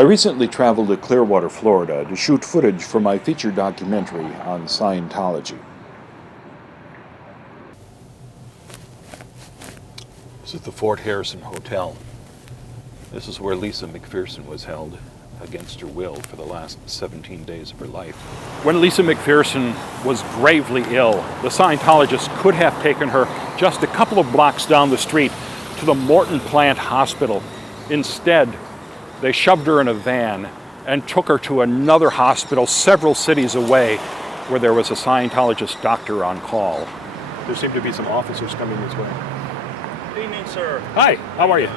I recently traveled to Clearwater, Florida to shoot footage for my feature documentary on Scientology. This is the Fort Harrison Hotel. This is where Lisa McPherson was held against her will for the last 17 days of her life. When Lisa McPherson was gravely ill, the Scientologists could have taken her just a couple of blocks down the street to the Morton Plant Hospital. Instead, they shoved her in a van and took her to another hospital several cities away where there was a Scientologist doctor on call. There seem to be some officers coming this way. Good evening, sir. Hi, how are you?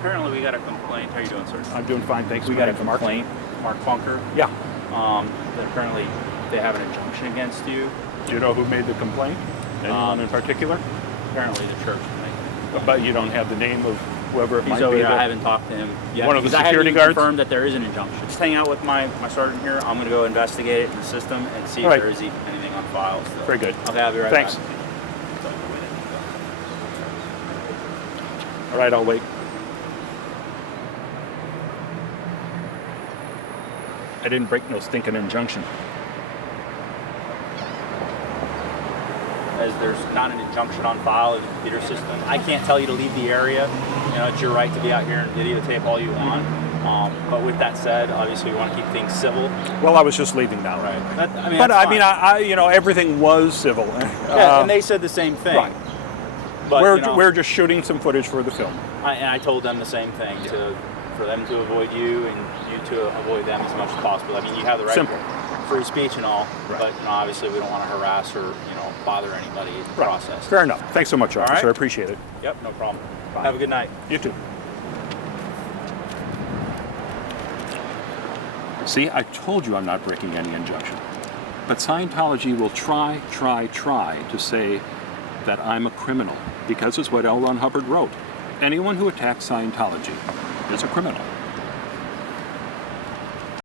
Apparently we got a complaint. How are you doing, sir? I'm doing fine, thanks. We got a complaint, Mark Funker. Yeah. That apparently they have an injunction against you. Do you know who made the complaint? Anyone in particular? Apparently the church is making a complaint. But you don't have the name of whoever it He's might over be? there. I haven't talked to him yet. One of the because security I haven't guards? confirmed that there is an injunction. Just hang out with my sergeant here. I'm going to go investigate it in the system and see All if right. there is anything on file still. Very good. Okay, I'll be right Thanks. back. All right, I'll wait. I didn't break no stinking injunction. As there's not an injunction on file in the computer system, I can't tell you to leave the area. You know, it's your right to be out here and videotape all you want. But with that said, obviously we want to keep things civil. Well, I was just leaving now. Right. Everything was civil. Yeah, and they said the same thing. Right. But We're just shooting some footage for the film. I told them the same thing for them to avoid you and you to avoid them as much as possible. I mean, you have the right Simple. to free speech and all, Right. but obviously we don't want to harass or bother anybody in the process. Fair enough. Thanks so much, officer. right. I appreciate it. Yep, no problem. Bye. Have a good night. You too. See, I told you I'm not breaking any injunction. But Scientology will try to say that I'm a criminal, because it's what L. Ron Hubbard wrote. Anyone who attacks Scientology is a criminal.